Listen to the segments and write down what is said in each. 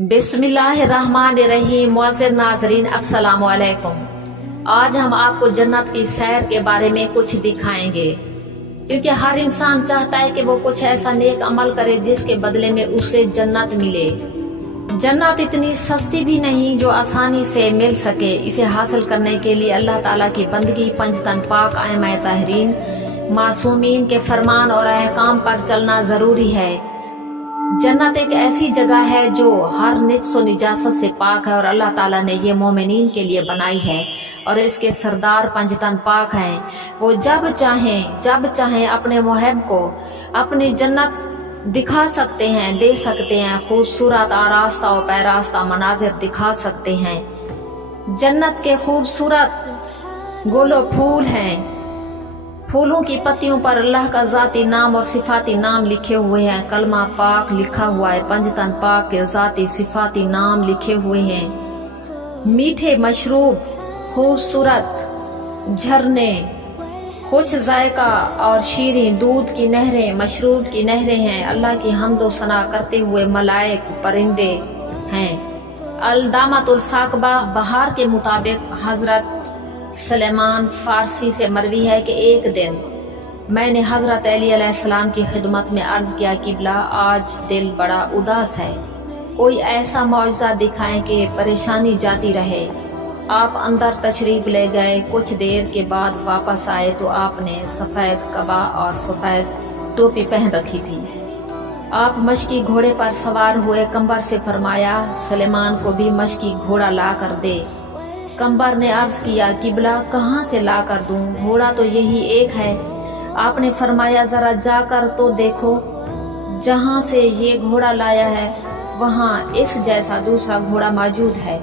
बिस्मिल्लाहिर्रहमानिर्रहीम। मुअज़्ज़िज़ नाज़रीन, अस्सलामु अलैकुम। आज हम आपको जन्नत की सैर के बारे में कुछ दिखाएंगे, क्योंकि हर इंसान चाहता है कि वो कुछ ऐसा नेक अमल करे जिसके बदले में उसे जन्नत मिले। जन्नत इतनी सस्ती भी नहीं जो आसानी से मिल सके। इसे हासिल करने के लिए अल्लाह ताला की बंदगी, पंजतन पाक आइमा ताहरीन, मासूमीन के फरमान और अहकाम पर चलना जरूरी है। जन्नत एक ऐसी जगह है जो हर निज्स व निजासत से पाक है और अल्लाह ताला ने ये मोमिनीन के लिए बनाई है और इसके सरदार पंजतन पाक हैं। वो जब चाहें अपने मुहब को अपनी जन्नत दिखा सकते हैं, दे सकते हैं। खूबसूरत आरास्ता और पैरास्ता मनाजिर दिखा सकते हैं। जन्नत के खूबसूरत गोलो फूल हैं। फूलों की पत्तियों पर अल्लाह का जाती नाम और सिफाती नाम लिखे हुए हैं। कलमा पाक लिखा हुआ है, पंजतन पाक के जाती सिफाती नाम लिखे हुए हैं। मीठे मशरूब, खूबसूरत झरने, खुश जायका और शीरीं दूध की नहरें, मशरूब की नहरें हैं। अल्लाह की हम्दो सना करते हुए मलाइक परिंदे हैं। अलदामतुल साकबा बहार के मुताबिक हजरत सलेमान फारसी से मरवी है कि एक दिन मैंने हजरत अली अलैहिस्सलाम की खिदमत में अर्ज किया, किबला आज दिल बड़ा उदास है, कोई ऐसा मौजज़ा दिखाएं कि परेशानी जाती रहे। आप अंदर तशरीफ ले गए। कुछ देर के बाद वापस आए तो आपने सफेद कबा और सफेद टोपी पहन रखी थी। आप मशकी घोड़े पर सवार हुए। कंबर से फरमाया, सलेमान को भी मशकी घोड़ा ला कर दे। कंबर ने अर्ज किया, किबला कहाँ से ला कर दूं, घोड़ा तो यही एक है। आपने फरमाया, जरा जाकर तो देखो, जहाँ से ये घोड़ा लाया है वहाँ इस जैसा दूसरा घोड़ा मौजूद है,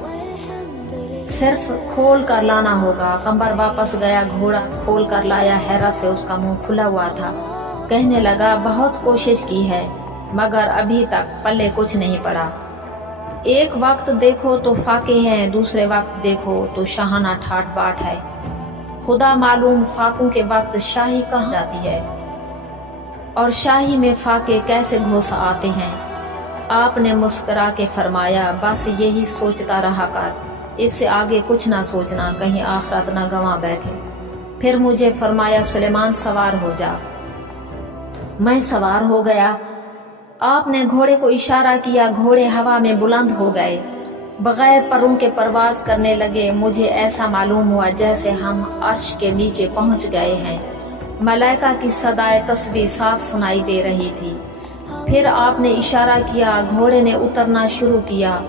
सिर्फ खोल कर लाना होगा। कंबर वापस गया, घोड़ा खोल कर लाया। हैरत से उसका मुंह खुला हुआ था। कहने लगा, बहुत कोशिश की है मगर अभी तक पल्ले कुछ नहीं पड़ा। एक वक्त देखो तो फाके हैं, दूसरे वक्त देखो तो शाहाना ठाट बाट है। खुदा मालूम फाकों के वक्त शाही कहाँ जाती है और शाही में फाके कैसे घुस आते हैं। आपने मुस्कुरा के फरमाया, बस यही सोचता रहा कर, इससे आगे कुछ ना सोचना, कहीं आखिरत ना गंवा बैठे। फिर मुझे फरमाया, सुलेमान सवार हो जा। मैं सवार हो गया। आपने घोड़े को इशारा किया, घोड़े हवा में बुलंद हो गए, बगैर परों के परवाज करने लगे। मुझे ऐसा मालूम हुआ जैसे हम अर्श के नीचे पहुंच गए हैं। मलाइका की सदाए तस्बीह साफ सुनाई दे रही थी। फिर आपने इशारा किया, घोड़े ने उतरना शुरू किया।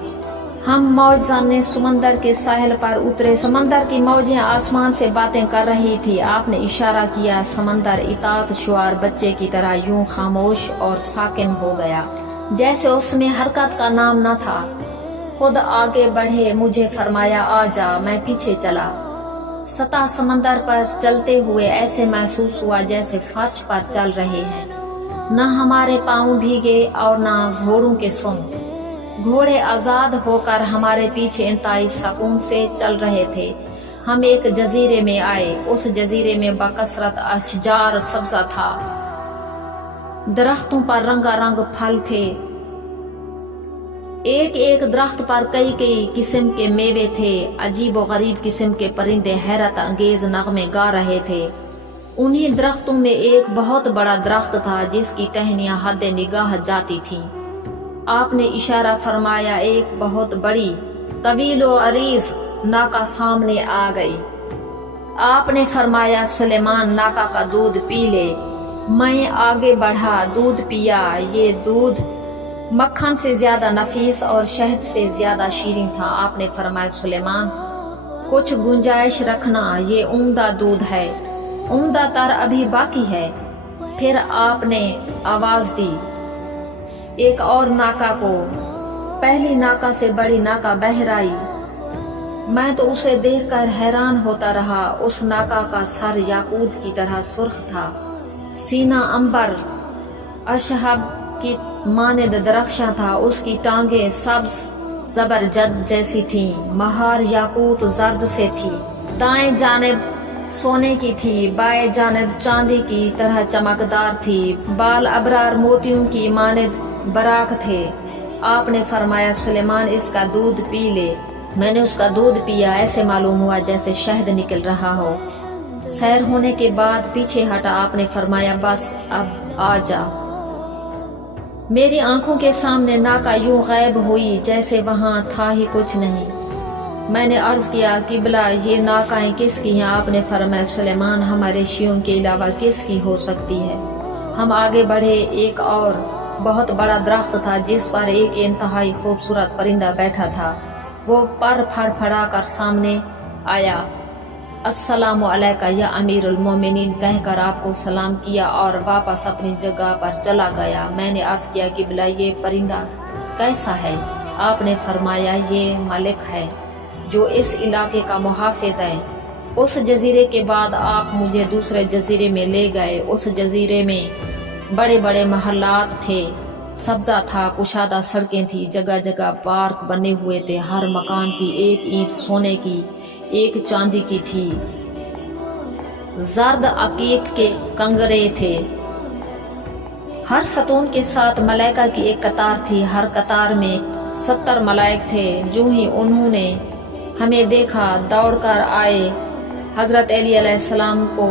हम मौजज़ान ने समंदर के साहिल पर उतरे। समंदर की मौजें आसमान से बातें कर रही थी। आपने इशारा किया, समंदर इतात शुआर बच्चे की तरह यूं खामोश और साकिन हो गया जैसे उसमें हरकत का नाम न था। खुद आगे बढ़े। मुझे फरमाया, आ जा। मैं पीछे चला। सतह समंदर पर चलते हुए ऐसे महसूस हुआ जैसे फर्श पर चल रहे हैं। न हमारे पाँव भीगे और न घोड़ों के सुम। घोड़े आजाद होकर हमारे पीछे इंतहाई सुकून से चल रहे थे। हम एक जजीरे में आए। उस जजीरे में बकसरत अशजार सब्जा था। दरख्तों पर रंगारंग फल थे। एक एक दरख्त पर कई कई किस्म के मेवे थे। अजीब व गरीब किस्म के परिंदे हैरत अंगेज नगमे गा रहे थे। उन्हीं दरख्तों में एक बहुत बड़ा दरख्त था जिसकी टहनियां हद निगाह जाती थीं। आपने इशारा फरमाया, एक बहुत बड़ी तवील व अरीज नाका सामने आ गई। आपने फरमाया, सुलेमान नाका का दूध पी ले। मैं आगे बढ़ा, दूध पिया। ये दूध मक्खन से ज्यादा नफीस और शहद से ज्यादा शीरीं था। आपने फरमाया, सुलेमान कुछ गुंजाइश रखना, ये उम्दा दूध है, उम्दा तर अभी बाकी है। फिर आपने आवाज दी एक और नाका को। पहली नाका से बड़ी नाका बहराई। मैं तो उसे देखकर हैरान होता रहा। उस नाका का सर याकूत की तरह सुर्ख था, सीना अंबर अशहब की मानिद दरख्शां था। उसकी टांगे सब्ज जबरजद जैसी थीं, महार याकूत जर्द से थी। दाएं जानिब सोने की थी, बाएं जानिब चांदी की तरह चमकदार थी। बाल अबरार मोतियों की मानिद बराक थे। آپ نے فرمایا سلیمان اس کا دودھ پی لے۔ میں نے اس کا دودھ پیا، ایسے معلوم ہوا جیسے شہد نکل رہا ہو۔ سیر ہونے کے بعد پیچھے ہٹا، آپ نے فرمایا بس اب آ جا۔ میری آنکھوں کے سامنے ناکا یوں غائب ہوئی جیسے وہاں تھا ہی کچھ نہیں۔ میں نے عرض کیا قبلہ یہ ناکائیں کس کی ہیں؟ آپ نے فرمایا سلیمان ہمارے شیعوں کے علاوہ کس کی ہو سکتی ہے؟ ہم آگے بڑھے، ایک اور بہت بڑا درخت تھا جس پر ایک انتہائی خوبصورت پرندہ بیٹھا تھا۔ وہ پر پھڑ پھڑا کر سامنے آیا، السلام علیکہ یا امیر المومنین کہہ کر آپ کو سلام کیا اور واپس اپنی جگہ پر چلا گیا۔ میں نے عرض کیا قبلہ یہ پرندہ کیسا ہے؟ آپ نے فرمایا یہ ملک ہے جو اس علاقے کا محافظ ہے۔ اس جزیرے کے بعد آپ مجھے دوسرے جزیرے میں لے گئے۔ اس جزیرے میں بڑے بڑے محلات تھے، سبزہ تھا، کشادہ سڑکیں تھی، جگہ جگہ پارک بنے ہوئے تھے، ہر مکان کی ایک اینٹ سونے کی، ایک چاندی کی تھی، زرد عقیق کے کنگرے تھے، ہر ستون کے ساتھ ملائکہ کی ایک قطار تھی، ہر قطار میں 70 ملائک تھے۔ جو ہی انہوں نے ہمیں دیکھا دوڑ کر آئے، حضرت علی علیہ السلام کو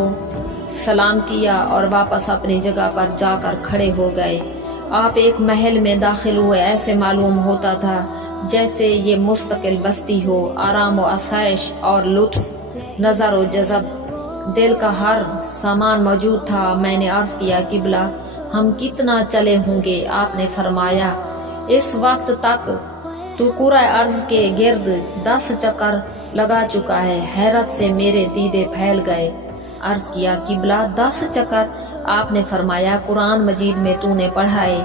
سلام کیا اور واپس اپنی جگہ پر جا کر کھڑے ہو گئے۔ آپ ایک محل میں داخل ہوئے، ایسے معلوم ہوتا تھا جیسے یہ مستقل بستی ہو، آرام و آسائش اور لطف، نظر و جذب، دل کا ہر سامان موجود تھا۔ میں نے عرض کیا قبلہ ہم کتنا چلے ہوں گے؟ آپ نے فرمایا اس وقت تک تو کرۂ ارض کے گرد 10 چکر لگا چکا ہے۔ حیرت سے میرے دیدے پھیل گئے۔ عرض کیا قبلہ 10 چکر؟ آپ نے فرمایا قرآن مجید میں تو نے پڑھا ہے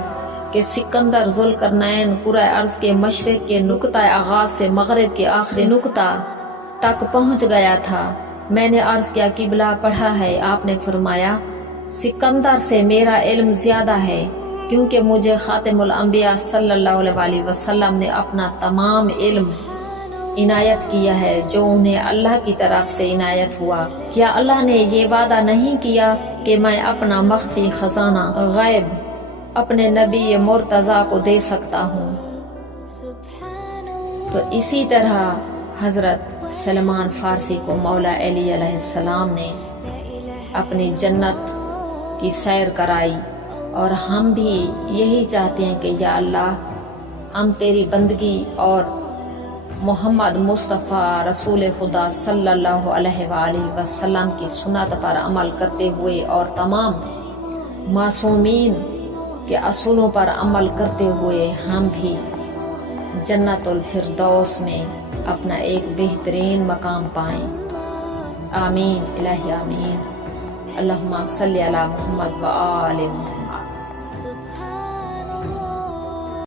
کہ سکندر ذوالقرنین کرۂ ارض کے مشرق کے نقطہ آغاز سے مغرب کے آخری نقطہ تک پہنچ گیا تھا۔ میں نے عرض کیا قبلہ پڑھا ہے؟ آپ نے فرمایا سکندر سے میرا علم زیادہ ہے، کیونکہ مجھے خاتم الانبیاء صلی اللہ علیہ وسلم نے اپنا تمام علم عنایت کیا ہے جو انہیں اللہ کی طرف سے عنایت ہوا۔ کیا اللہ نے یہ وعدہ نہیں کیا کہ میں اپنا مخفی خزانہ غیب اپنے نبی مرتضیٰ کو دے سکتا ہوں؟ تو اسی طرح حضرت سلمان فارسی کو مولا علی علیہ السلام نے اپنی جنت کی سیر کرائی، اور ہم بھی یہی چاہتے ہیں کہ یا اللہ ہم تیری بندگی اور محمد مصطفیٰ رسول خدا صلی اللہ علیہ وآلہ وسلم کی سنت پر عمل کرتے ہوئے اور تمام معصومین کے اصولوں پر عمل کرتے ہوئے ہم بھی جنت الفردوس میں اپنا ایک بہترین مقام پائیں۔ آمین الہی آمین۔ اللہم صلی علی محمد و آل محمد۔